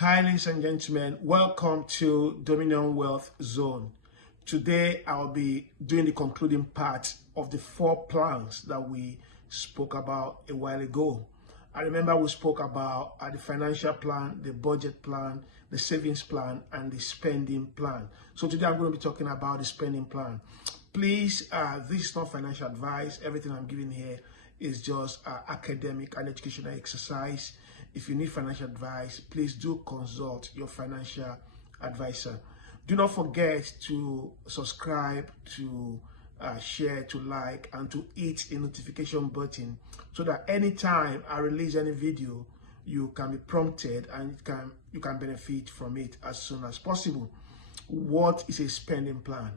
Hi, ladies and gentlemen. Welcome to Dominion Wealth Zone. Today, I'll be doing the concluding part of the 4 plans that we spoke about a while ago. I remember we spoke about the financial plan, the budget plan, the savings plan, and the spending plan. So today, I'm going to be talking about the spending plan. Please, this is not financial advice. Everything I'm giving here is just academic and educational exercise. If you need financial advice, please do consult your financial advisor. Do not forget to subscribe, to share, to like, and to hit the notification button so that anytime I release any video, you can be prompted and you can benefit from it as soon as possible. What is a spending plan?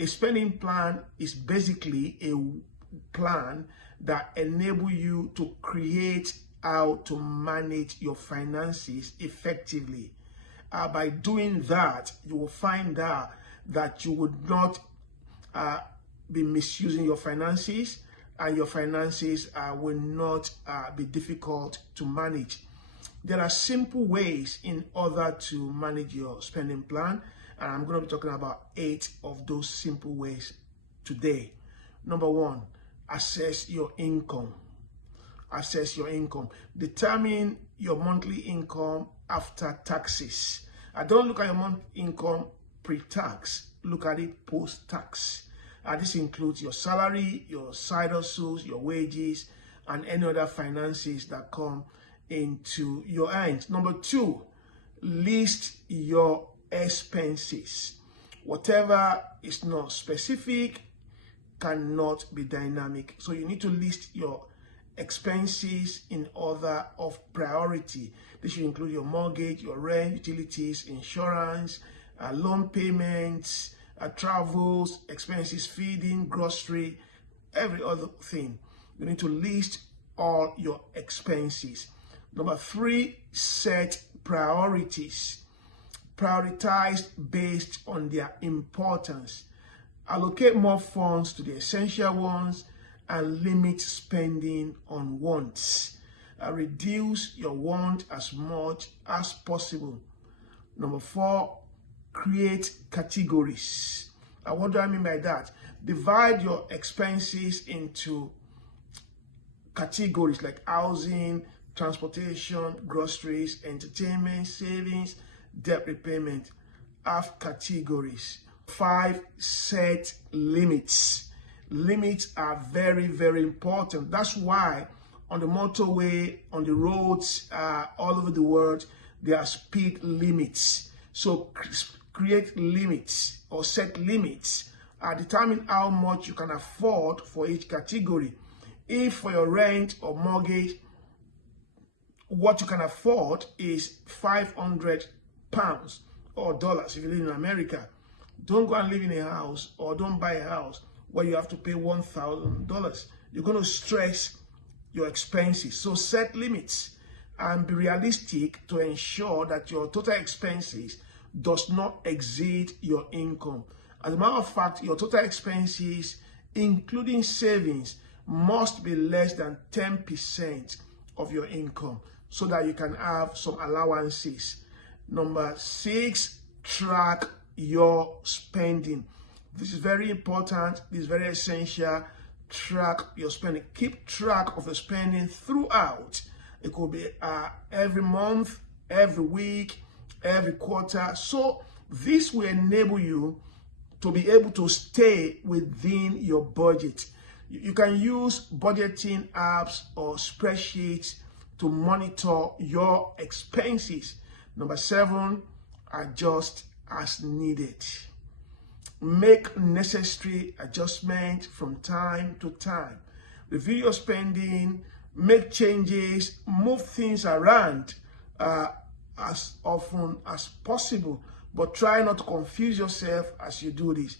A spending plan is basically a plan that enables you to create how to manage your finances effectively. By doing that, you will find out that you would not be misusing your finances, and your finances will not be difficult to manage. There are simple ways in order to manage your spending plan, and I'm going to be talking about 8 of those simple ways today. Number 1, assess your income. Assess your income. Determine your monthly income after taxes. Don't look at your monthly income pre-tax. Look at it post-tax. This includes your salary, your side hustles, your wages, and any other finances that come into your hands. Number 2, list your expenses. Whatever is not specific cannot be dynamic. So you need to list your expenses in order of priority. This should include your mortgage, your rent, utilities, insurance, loan payments, travels, expenses, feeding, grocery, every other thing. You need to list all your expenses. Number 3, set priorities. Prioritize based on their importance. Allocate more funds to the essential ones and limit spending on wants. Reduce your want as much as possible. Number 4, create categories. What do I mean by that? Divide your expenses into categories like housing, transportation, groceries, entertainment, savings, debt repayment. Have categories. 5, set limits. Limits are very, very important. That's why on the motorway, on the roads, all over the world, there are speed limits. So create limits or set limits. Determine how much you can afford for each category. If for your rent or mortgage, what you can afford is £500 or dollars if you live in America, don't go and live in a house or don't buy a house where you have to pay $1,000. You're going to stress your expenses. So set limits and be realistic to ensure that your total expenses does not exceed your income. As a matter of fact, your total expenses, including savings, must be less than 10% of your income so that you can have some allowances. Number 6, track your spending. This is very important. This is very essential. Track your spending. Keep track of the spending throughout. It could be every month, every week, every quarter. So this will enable you to be able to stay within your budget. You can use budgeting apps or spreadsheets to monitor your expenses. Number 7, adjust as needed. Make necessary adjustments from time to time. Review your spending, make changes, move things around as often as possible, but try not to confuse yourself as you do this.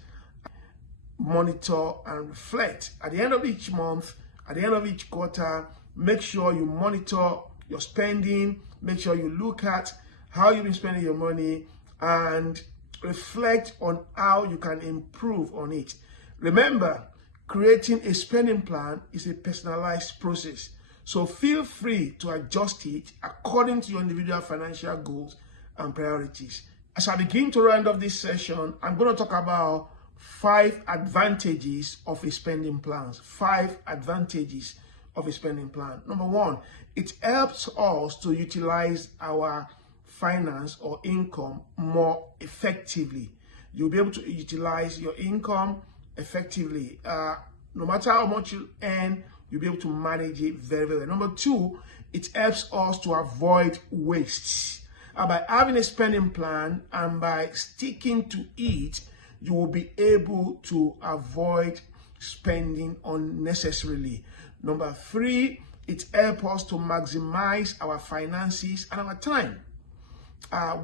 Monitor and reflect. At the end of each month, at the end of each quarter, make sure you monitor your spending, make sure you look at how you've been spending your money and reflect on how you can improve on it. Remember, creating a spending plan is a personalized process. So feel free to adjust it according to your individual financial goals and priorities. As I begin to round off this session, I'm going to talk about 5 advantages of a spending plan. 5 advantages of a spending plan. Number 1, it helps us to utilize our finance or income more effectively. You'll be able to utilize your income effectively. No matter how much you earn, you'll be able to manage it very, very well. Number 2, it helps us to avoid waste. By having a spending plan and by sticking to it, you will be able to avoid spending unnecessarily. Number 3, it helps us to maximize our finances and our time.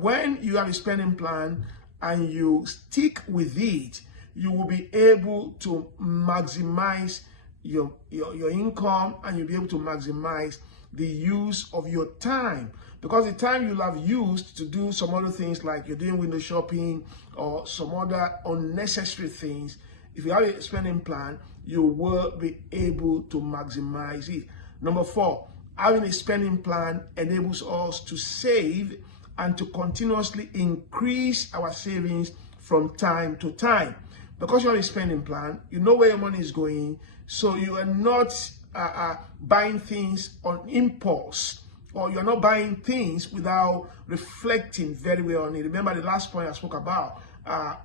When you have a spending plan and you stick with it, you will be able to maximize your income, and you'll be able to maximize the use of your time, because the time you'll have used to do some other things like you're doing window shopping or some other unnecessary things, if you have a spending plan, you will be able to maximize it. Number 4, having a spending plan enables us to save and to continuously increase our savings from time to time. Because you have a spending plan, you know where your money is going, so you are not buying things on impulse, or you're not buying things without reflecting very well on it. Remember, the last point I spoke about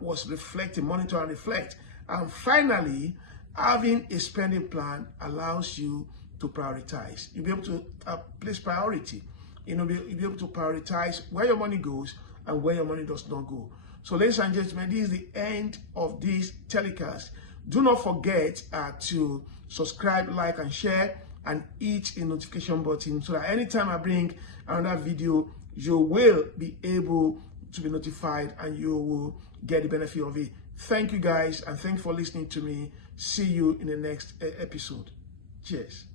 was reflecting, monitor and reflect. And finally, having a spending plan allows you to prioritize. You'll be able to place priority. You'll be able to prioritize where your money goes and where your money does not go. So, ladies and gentlemen, this is the end of this telecast. Do not forget to subscribe, like, and share, and hit the notification button so that anytime I bring another video, you will be able to be notified and you will get the benefit of it. Thank you guys, and thanks for listening to me. See you in the next episode. Cheers.